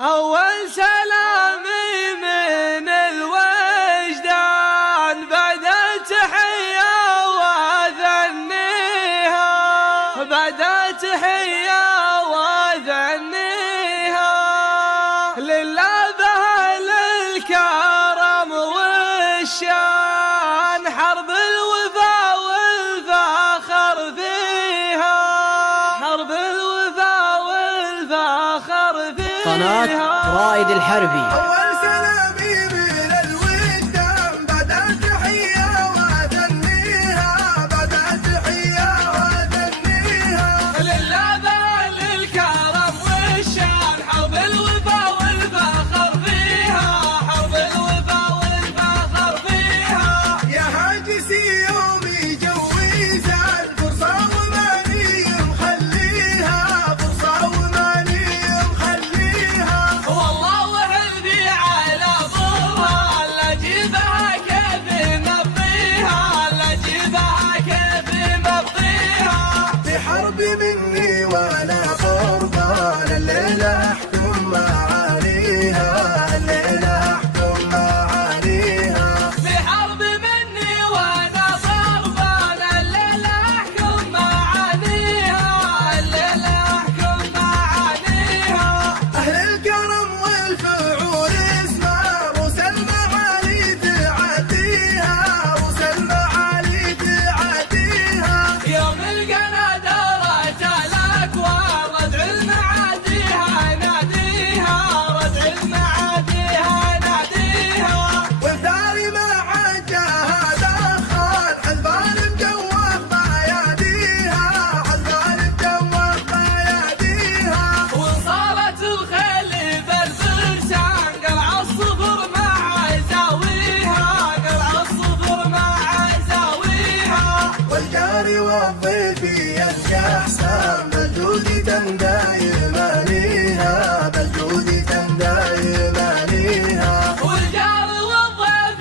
أول سلامي من الوجدان بعد التحية وأثنيها، بعد التحية وأثنيها لله بأهل الكرم والشان، حرب الوفا والفخر فيها، حرب الوفا والفخر فيها. قناة رائد الحربي. أول سلامي من الوجدان بعد التحية وأثنيها، بعد التحية وأثنيها لله بأهل الكرم والشان، حرب الوفا والفخر فيها، حرب الوفا والفخر فيها. يا هاجسي يومي جويز الفرصة وماني مخليها، فرصة وماني مخليها. والله وحلفي على ضرها لا جيبها كيف نبضيها، لا جيبها كيف نبضيها. في حرب مني ولا قربان، الليلة أحكم معانيها، الليلة أحكم معانيها. في حرب مني وانا ضربان، الليلة احكم معانيها، الليلة احكم معانيها. أهل الكرم والفعول اسمع، روس المعالي تعديها، روس المعالي تعديها. يوم القنا دارت الاكوان، ردع المعاديها ناديها، ردع المعاديها ناديها. والثاني مع الجهاد أخان، حلفان مجوف بأياديها، حلفان مجوف بأياديها. وصارت الخيل بالفرسان، قلع الصفر مع زاويها، قلع الصفر مع زاويها. والجاري والضيفي الجحسان، بالجود تندايم عليها، بالجود تندايم عليها. والجار والضيف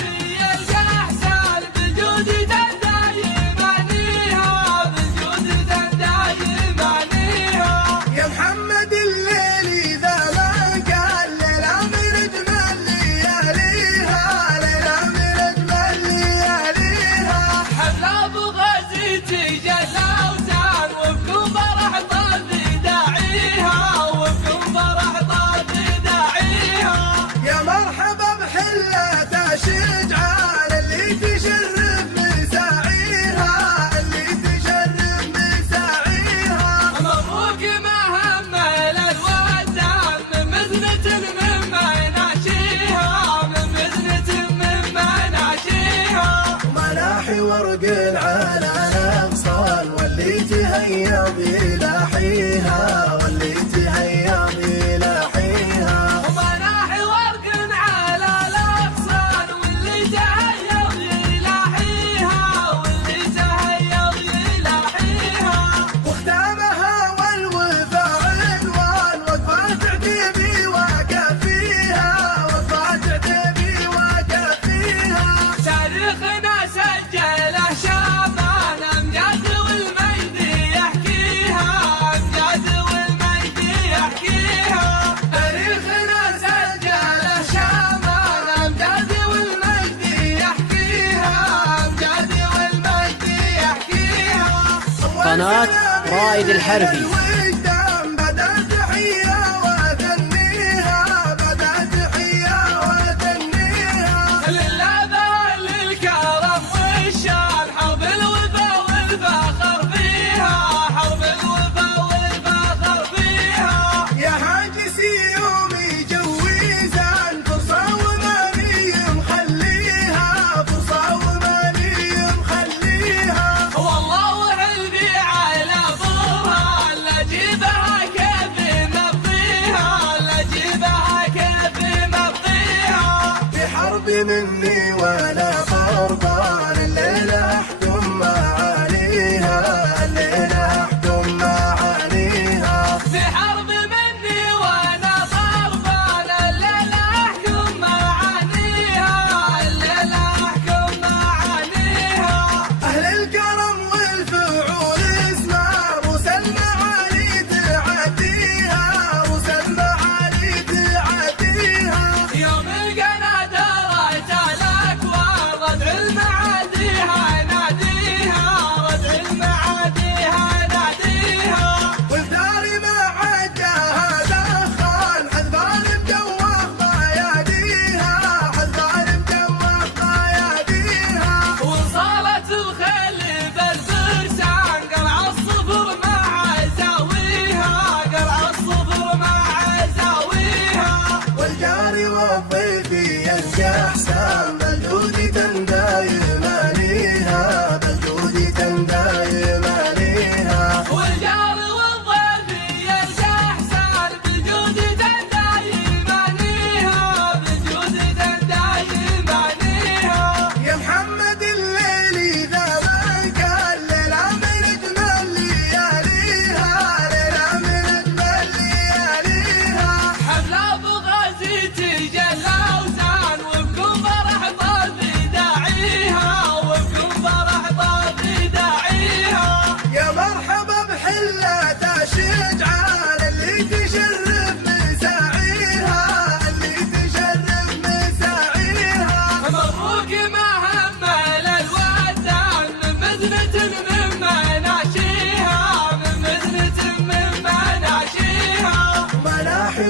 الجحسان، بالجود تندايم عليها، بالجود تندايم عليها. يا محمد الليل إذا ما قال ليلة من أجمل لياليها، ليلة من أجمل لياليها. حفلة بغزيتي جلاوتان، وبكم فرح طاب داعيها، وبكم فرح طاب داعيها. يا مرحبا بحلة شجعان، اللي تشرف مساعيها، اللي تشرف مساعيها. مبروك مهمل الودان، من مزنة مما ناشيها، من مزنة مما ناشيها. مناحي ورق على الأغصان، واللي تهيض يلاحيها، واللي تهيض يلاحيها. ومناحي ورق على الأغصان، واللي تهيض يلاحيها، واللي تهيض يلاحيها. وختامها والوفا عنوان، وقفات عتيبي وكفيها، وقفات عتيبي وكفيها. تاريخنا سجله شامان، أمجاد والمجد يحكيها، أمجاد والمجد يحكيها. تاريخنا سجله شامان، أمجاد والمجد يحكيها، أمجاد والمجد يحكيها. قناة رائد الحربي. الوجدان بعد التحية وأثنيها، بعد التحية وأثنيها. لله بأهل الكرم والشان، حرب الوفا والفخر فيها، حرب الوفا والفخر فيها. يا هاجسي يومي جويز الفرصة وماني مخليها، فرصة وماني مخليها. والله وحلفي على ضرها لا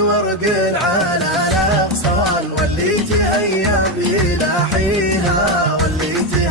ورق على الأغصان، وليتي أيام يلاحيها، وليتي